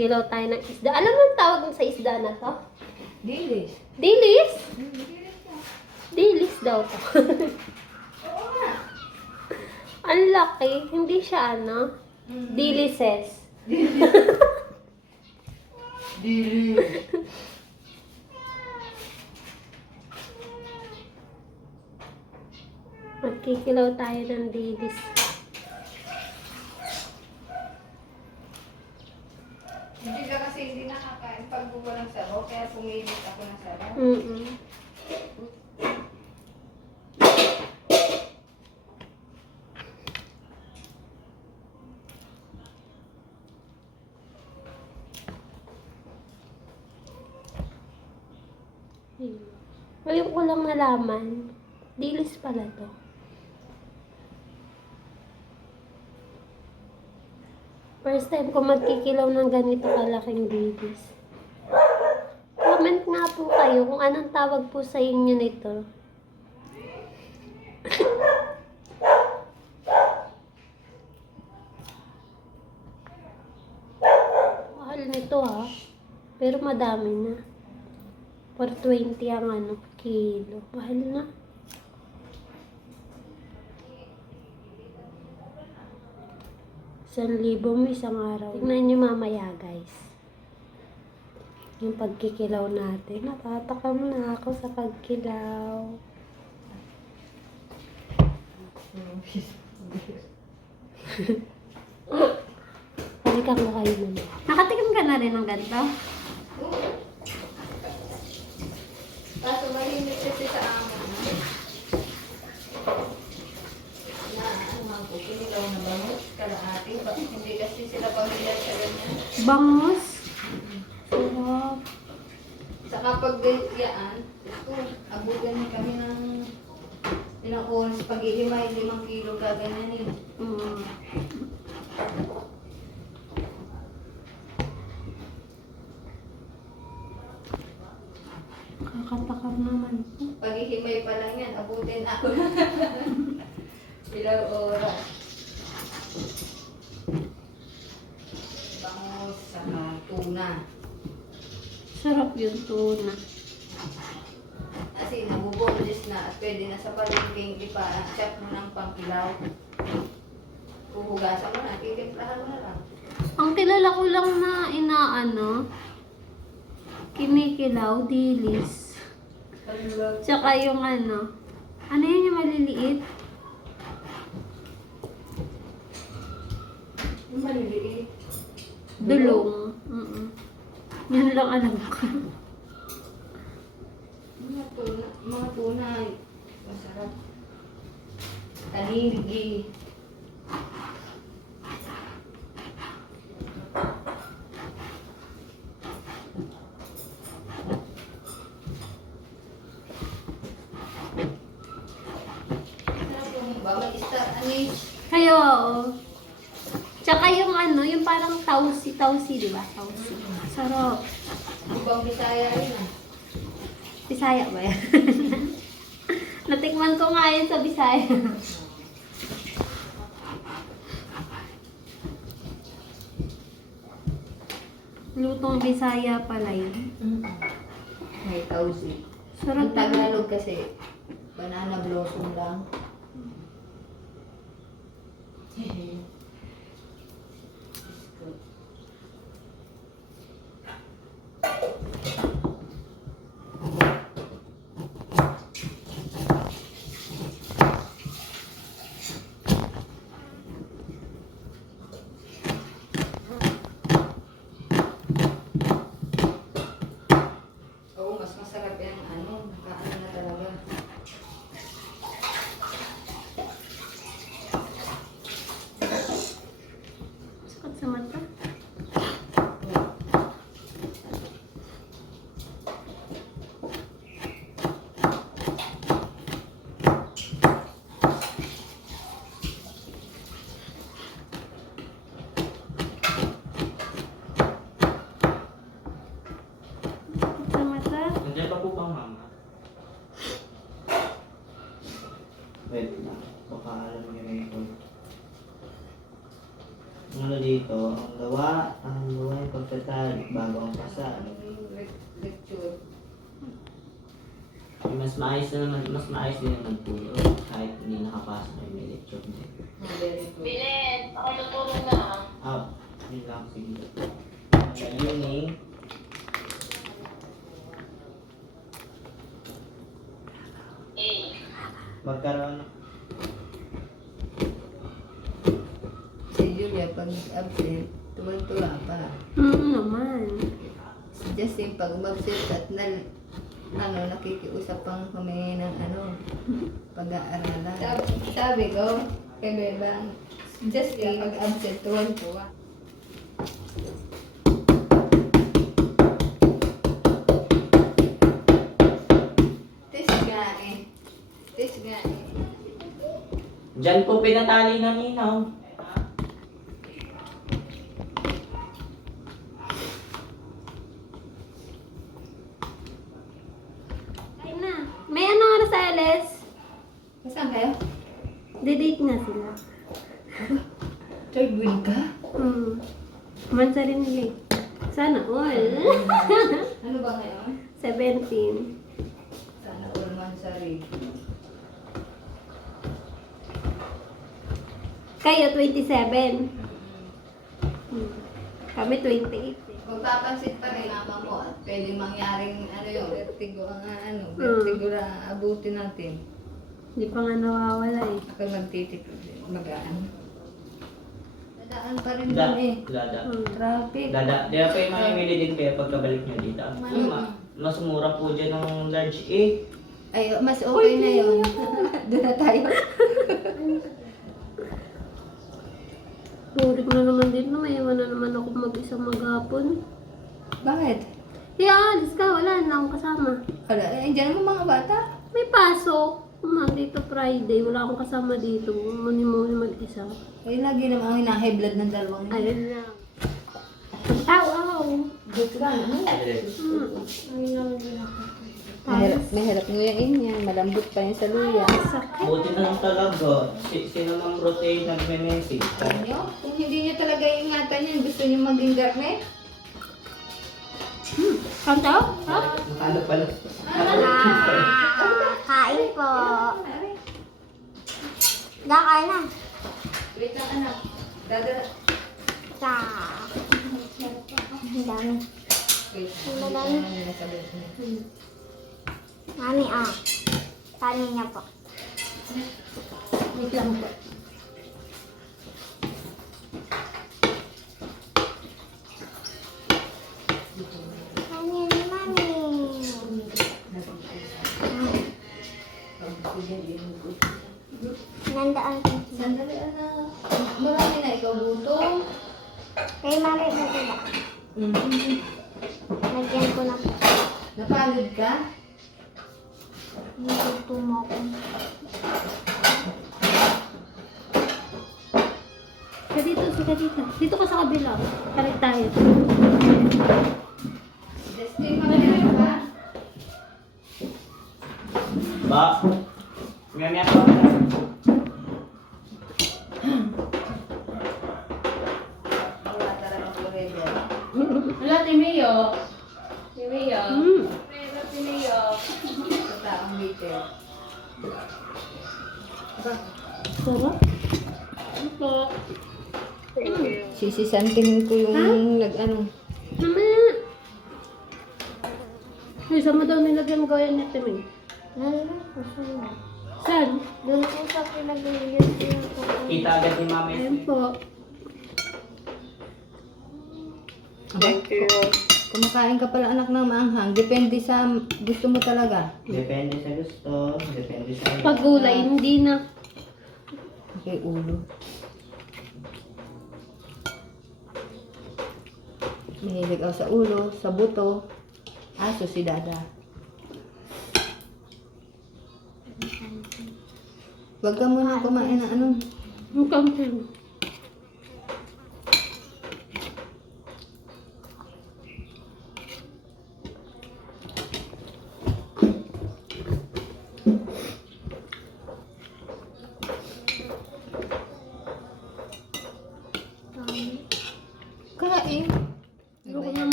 Magkikilaw tayo ng isda. Alam mo ang tawag sa isda na to? Dilis. Dilis? Dilis na. Dilis daw to. Oo nga. Ang laki. Hindi siya ano. Dilises. Dilis. Magkikilaw tayo ng dilis. Hindi ka kasi hindi nakakain pag walang sabaw, kaya pumilit ako ng sabaw. Ngayon ko lang nalaman. Dilis pala to. First time ko magkikilaw ng ganito kalaking dilis. Comment nga po kayo kung anong tawag po sa inyo nito. Mahal nito ha. Pero madami na. 420 ang ano, kilo. Mahal na. ₱1,000 mo isang araw. Tignan nyo mamaya guys. Yung pagkikilaw natin. Natatakam na ako sa pagkilaw. Balikan ko kayo naman. Nakatikim ka na rin ng ganito? Kaso malimit kasi sa amin. Na ano ko, kinilaw na bangus, kalahati. Bakit hindi kasi sila pamilya sa ganyan? Bangus. Sarap. Saka pag gayaan, ito, abutan niya kami ng ilang oras pag-ihimay, 5 kilo gaganyanin. Kakatakam naman. Pag-ihimay pa lang yan, abutin ako. Ilang oras. Bangus, saka tuna. Sarap yung tuna. Kasi nabuboneless na at pwede na sa palengking ipa-chop mo ng pangkilaw. Puhugasan mo na, titimplahan mo na lang. Ang kilala ko lang na inaano, kinikilaw, dilis. Tsaka yung ano yun yung maliliit? Yung maliliit. Dulong. Yan lang alam ko. Mga tuna, masarap. Taligi. May star anise. Kayo, oo. Tsaka yung ano, yung parang tausi, di ba? Tausi. Sarap. Ibang Bisaya rin ah. Bisaya ba yan? Natikman ko nga yun sa Bisaya. Lutong Bisaya pala yun. May tausi. Sarap Ang Tagalog kasi, banana blossom lang. Oo, mas masarap yung ano, nakaano na talaga. Sakit sa mata. Sa mata. Nandiyan pa po bang mama? Wait lang. Baka alam niya na ito. Ano dito, ang gawa yung pagtatalik bago ang pasa. Lecture. Mas maayos na naman, mas maayos din naman po yun. Kahit hindi nakapasok ay may lecture din. Very good. Bilen, ako tutulong na. Ah, yun lang, sige. Magaling magkaroon ng Si Julia, pag absent, tuwan-tuwa pa. Naman. Si Justin, pag umabsent at nakikiusap pang kami ng pag-aaralan. Sabi ko, kay Bebang, si Justin, pag absent, tuwan-tuwa. Test nga eh. Test nga eh. Diyan po pinatali na ninaw. Ay na. May ano oras sa LS? Saan kayo? Didate na sila. Third wheel ka? Mansa rin nila eh. Sana all. Ano ba ngayon? 17. Sana all Mansari. Kayo 27. Kami 28 eh. Magpapansin pa rin ama mo at pwede mangyaring vertigo vertigo na abutin natin. Hindi pa nga nawawala eh. Ako magtitipid din, magaan. Dadaan pa rin Da, doon eh. dada. Traffic. Dada. Di ba kayo mamimili din kayo pagkabalik nyo dito? Mas mura po dyan ng large A. Ay, mas okay na yun. Doon na tayo. Burik na naman din na may iwan na naman ako mag-isa maghapon. Bakit? Alis ka, wala na akong kasama. Wala, dyan mo mga bata. May pasok. Monday to Friday, wala akong kasama dito. Muni-muni mag-isa. Ay, lagi naman ang hinahay blood ng dalawang yun. Ayun lang. Taw-aw. Good ka, ano? Ayun. Mahirap nguyain yan. Malambot pa yun sa luya. Sakit. Buti na lang talaga. Sino mang rotate nagme-message? Nyo? Kung hindi nyo talaga ingatan yan, gusto nyo maging garnet? Kantaw? Ha? Ano pala? Kain po. Dakain na. Wait lang anak. Dadala. Sa... Ang dami. Wait. Madami. Mami, Kanin niya po. Wait lang po. Kanin, mami. Nandaan ko. Sandali anak. Marami na ikaw gutom. Kay mami, ito ba? Nagyan ko na po. Napagod ka? Nagtutumo ko. Ka dito, sika dito. Dito ka sa kabila. Kalit tayo. Justin, mamaya ka? Ba? Ganyan pa. Wala talaga forever. Wala, Timeo. Timeo. Wala, Timeo. Sa taong meter. Sarap. Ano po? Sisisantingin ko yung nag-ano. Mamaya. Ay, saan mo daw nilagyan ko yan nito eh? Nandun po siya. Saan? Doon po sa pinag-iyan ko. Kita agad ni mama Ayun yun. po. Kumakain ka pala anak ng maanghang. Depende sa gusto mo talaga. Depende sa gusto. Depende sa... Pag gulay, hindi na. Okay, ulo. Mahilig ako sa ulo, sa buto. Aso si Dada. Huwag ka muna kumain ng ano. Ang kamsin.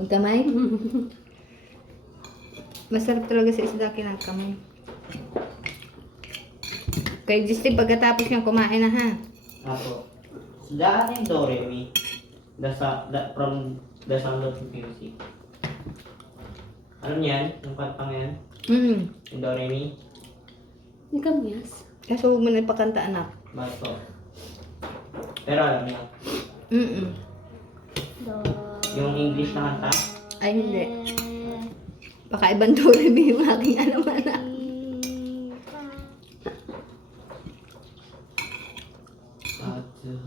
Magkamay? Masarap talaga sa isda kinakamay. Kay Justin, pagkatapos niyang kumain na ha. Apo. Daan yung Doremi. From the sound of music. Alam niyan? Yung kantang yan? Yung Doremi? Hindi kamyas. Kaso huwag mo na ipakanta, anak. Bakit po? Pero alam niya. Yung English na kanta? Ay, hindi. Baka ibang Doremi yung aking alam, anak.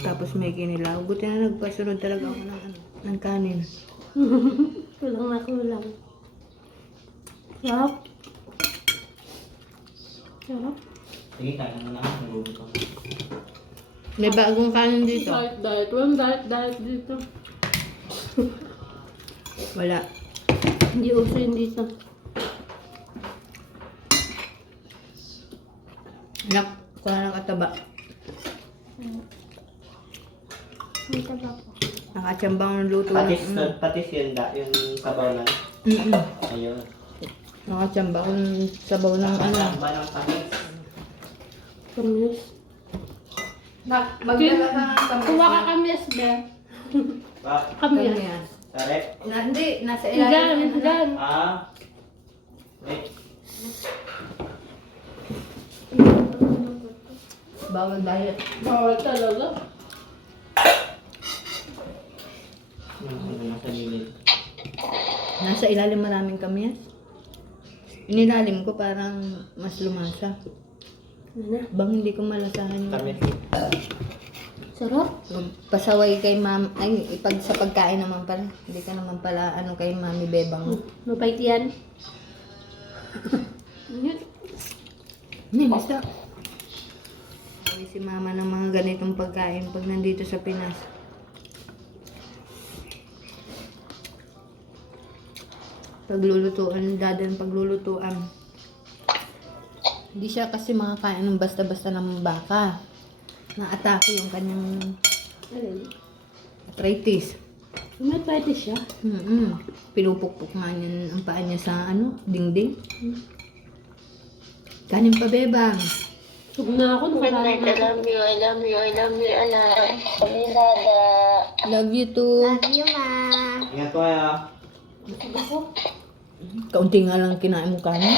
Tapos may kinilaw. Buti na nagpasunod talaga ako ng kanin. Kulang na kulang. Sarap. Sarap. Sige, kaya mo na. Nagugutom. May bagong kanin dito. Diet. Walang diet dito. Wala. Hindi uso yun dito. Anak, kuha ng kataba. May taba po. Nakatsambang ng luto. Patis yun, yung sabaw na. Ayun. Nakatsambang ng sabaw ng ano. Ba ng patis? Kamyas. Magdala ka ng kamay. Kuha ka kamyas ba? Pa? Kamyas. Sarap? Hindi, nasa Higan, ilalim. higan. Ah? Wait. Bawal diet. Bawal talaga. Nasa gilid. Nasa ilalim maraming kamyas. Inilalim ko parang mas lumasa. Ano? Bang hindi ko malasahan Kami. yun. Sarap. Pasaway kay ma'am. Ay, ipag sa pagkain naman pala. Hindi ka naman pala ano kay mami bebang. Mabait yan. Hindi, basta. Pasaway si mama ng mga ganitong pagkain pag nandito sa Pinas. Paglulutuan, dadan paglulutuan. Hindi siya kasi makakain ng basta-basta ng baka. Naatake yung kanyang Alin? arthritis. May pwede siya. Pinupukpok nga niya ang paa niya sa ano, dingding. Kanin pa, bebang. Sug na ako. Nakakain na ako. I love you, anak. Kabisada. Love you too. Love you, ma. Ingat ko kaya. Sug ako. Kaunti nga lang kinain mo kanin.